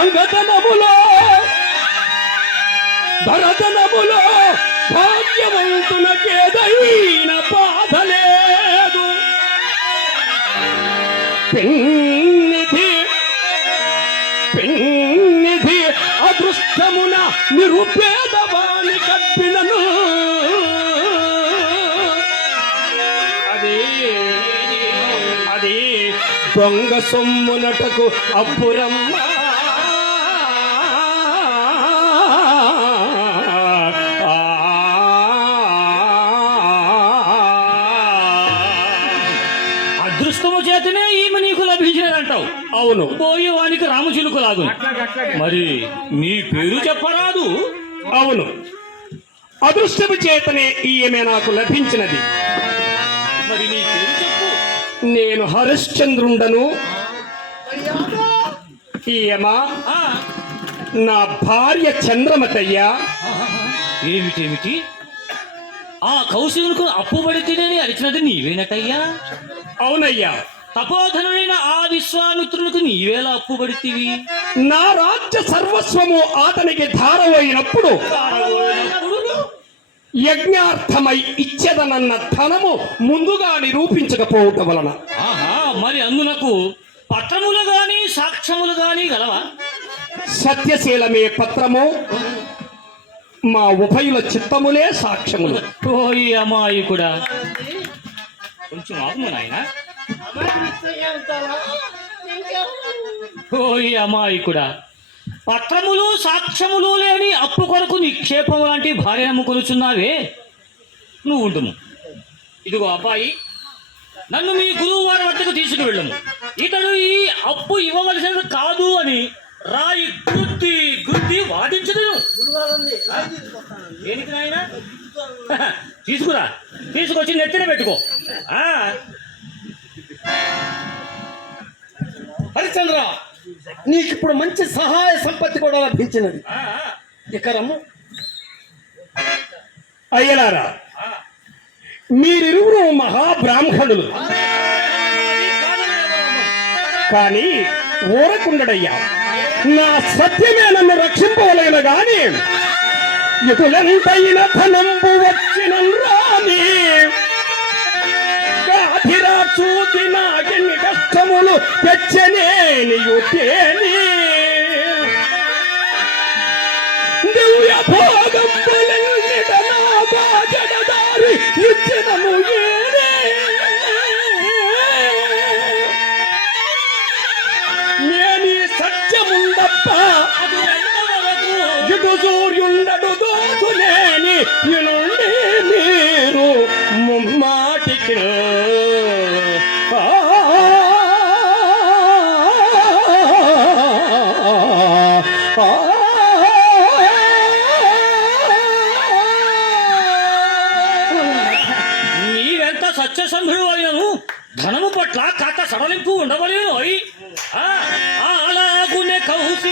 దొంగతనములో దొరతనములో భాగ్యవంతునకేదైన బాధ లేదు. పెన్నిధి అదృష్టమున నిరుపేదవాని కప్పినను అది దొంగ సొమ్మునటకు అప్పురమ్మ. అదృష్టము చేతనే ఈమె నీకు లభించినదంటావు. అవును. పోయేవానికి రామచిలుకు లాగు. మరి నీ పేరు చెప్పరాదు. అవును, అదృష్టము చేతనే ఈమె నాకు లభించినది. మరి నీ పేరు చెప్పు. నేను హరిశ్చంద్రుండను. ఈయమా నా భార్య చంద్రమతయ్య. ఏమిటేమిటి? ఆ కౌశికులకు అప్పుబడి తినని అరిచినది నీవేనటయ్యా? అవునయ్యా. తపోధనుడైన ఆ విశ్వామిత్రులకు నీవేలా అప్పుబడితివి? నా రాజ్య సర్వస్వము అతనికి ధారవైనప్పుడు యజ్ఞార్థమై ఇచ్చేదనన్న ధనము ముందుగా నిరూపించకపోవటం వలన. మరి అందునకు పత్రములు గాని సాక్ష్యములు గాని గలవా? సత్యశీలమే పత్రము, మా ఉభయుల చిత్తములే సాక్ష్యములు. ఓయి అమాయకుడా, కొంచెం ఆగు నాయన. ఓయి అమాయకుడా, పత్రములు సాక్ష్యములు లేని అప్పు కొరకు నిక్షేపము లాంటి భార్య నమ్ముకొనుచున్నావే. నువ్వు ఉంటుము. ఇదిగో అబ్బాయి, నన్ను మీ గురువు వారి వద్దకు తీసుకువెళ్ళము. ఇతడు ఈ అప్పు ఇవ్వవలసినది కాదు అని రాయి గుద్ది గుద్ది వాదించదు. దేనికి నాయన? తీసుకురా, తీసుకొచ్చి నెత్తిన పెట్టుకో. హరిచంద్ర, నీకు ఇప్పుడు మంచి సహాయ సంపత్తి కూడా లభించినది. ఇక రమ్ము. అయ్యలారా, మీరిరువురు మహాబ్రాహ్మణులు. కానీ ఊరకుండడయ్యా, నా సత్యమే నన్ను రక్షింపవలగిన గాని ఎటులెంతైన ధనంబు వచ్చిన రాని గాధిరా చూసి నాకెన్ని కష్టములు తెచ్చనేనియుతేని దివ్య భోగంబులెన్నిట నా బాజడదారి ఇచ్చినము ఏనే నేనీ సత్యముందప్ప ఇటు సూర్యుండడు దోచులేని ఇనుండి మీరు ముమ్మాటికి నీవెంత సత్యసంధుడు అయినను ధనము పట్ల కాక సడలింపు ఉండవలేను. అలాగునే కౌశిక